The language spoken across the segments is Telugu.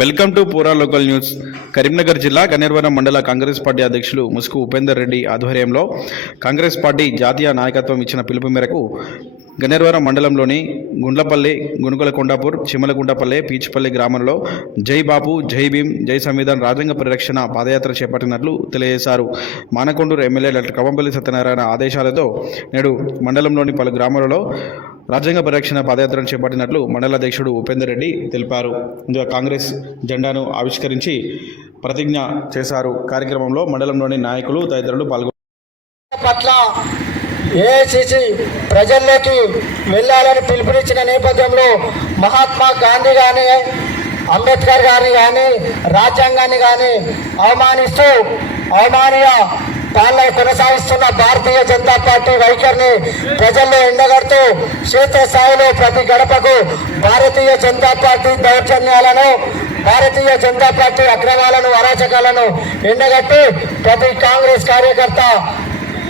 Welcome to Pura local news. Karimnagar జిల్లా గన్నేర్వరం మండల కాంగ్రెస్ పార్టీ అధ్యక్షులు ముసుగు ఉపేందర్ రెడ్డి ఆధ్వర్యంలో కాంగ్రెస్ పార్టీ జాతీయ నాయకత్వం ఇచ్చిన పిలుపు మేరకు గన్నేర్వరం మండలంలోని గుండ్లపల్లి గునుకుల కొండాపూర్ చిమలగుండపల్లి పీచిపల్లి గ్రామంలో జై బాపు జై భీం జై సంవిధాన్ రాజ్యాంగ పరిరక్షణ పాదయాత్ర చేపట్టినట్లు తెలియజేశారు. మానకొండూరు ఎమ్మెల్యే డాక్టర్ కవంపల్లి సత్యనారాయణ ఆదేశాలతో నేడు మండలంలోని పలు గ్రామాలలో రాజ్యాంగ పరిరక్షణ పాదయాత్రను చేపట్టినట్లు మండల అధ్యక్షుడు ఉపేందర్ రెడ్డి తెలిపారు. ఇందులో కాంగ్రెస్ జెండాను ఆవిష్కరించి ప్రతిజ్ఞ చేశారు. కార్యక్రమంలో మండలంలోని నాయకులు తదితరులు పాల్గొన్నారు. పట్ల ఏఐసిసి ప్రజల్లోకి వెళ్ళాలని పిలుపునిచ్చిన నేపథ్యంలో మహాత్మా గాంధీ కానీ అంబేద్కర్ గారిని కానీ రాజ్యాంగాన్ని కానీ అవమానిస్తూ అవమానీయ పాలన కొనసాగిస్తున్న భారతీయ జనతా పార్టీ వైఖరిని ప్రజల్లో ఎండగడుతూ క్షేత్రస్థాయిలో ప్రతి గడపకు భారతీయ జనతా పార్టీ దౌర్జన్యాలను భారతీయ జనతా పార్టీ అక్రమాలను అరాచకాలను ఎండగట్టి ప్రతి కాంగ్రెస్ కార్యకర్త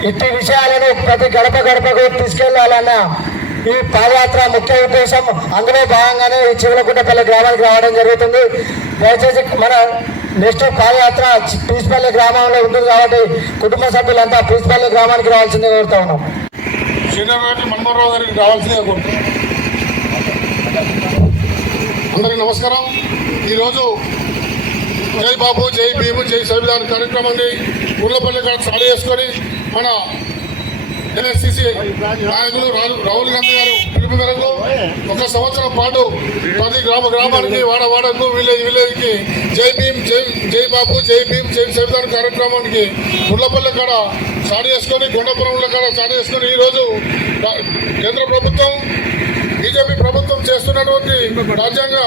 ఇట్టి విషయాలను ప్రతి గడప గడపకు తీసుకెళ్ళాలన్న ఈ పాదయాత్ర ముఖ్య ఉద్దేశం. అందులో భాగంగానే ఈ చివలకుంటపల్లి గ్రామానికి రావడం జరుగుతుంది. దయచేసి మన నెక్స్ట్ పాదయాత్ర పీస్పల్లి గ్రామంలో ఉంటుంది కాబట్టి కుటుంబ సభ్యులంతా పీస్పల్లి గ్రామానికి రావాల్సిందే కోరుతా ఉన్నాం. శ్రీరామరెడ్డి మన్మోహన్రావు గారికి రావాల్సిందే కోరుతున్నాను అందరికీ నమస్కారం. ఈరోజు జై బాబు జై భీము జై సంవిధాన కార్యక్రమాన్ని గుర్లపల్లి కాడ స్టార్ట్ చేసుకొని మన ఎన్ఎస్సిసి నాయకులు రాహుల్ గాంధీ గారు పిలుపు మేరకు ఒక సంవత్సరం పాటు ప్రతి గ్రామ గ్రామానికి వాడ వాడకు విలేజ్ విలేజ్కి జై భీమ్ జై జై బాబు జై భీమ్ జై సంవిధాన్ కార్యక్రమానికి గుండ్లపల్లి కాడ స్టార్ట్ చేసుకొని కొండపురంలో కాడ స్టార్ట్ చేసుకొని ఈరోజు కేంద్ర ప్రభుత్వం బీజేపీ ప్రభుత్వం చేస్తున్నటువంటి రాజ్యాంగ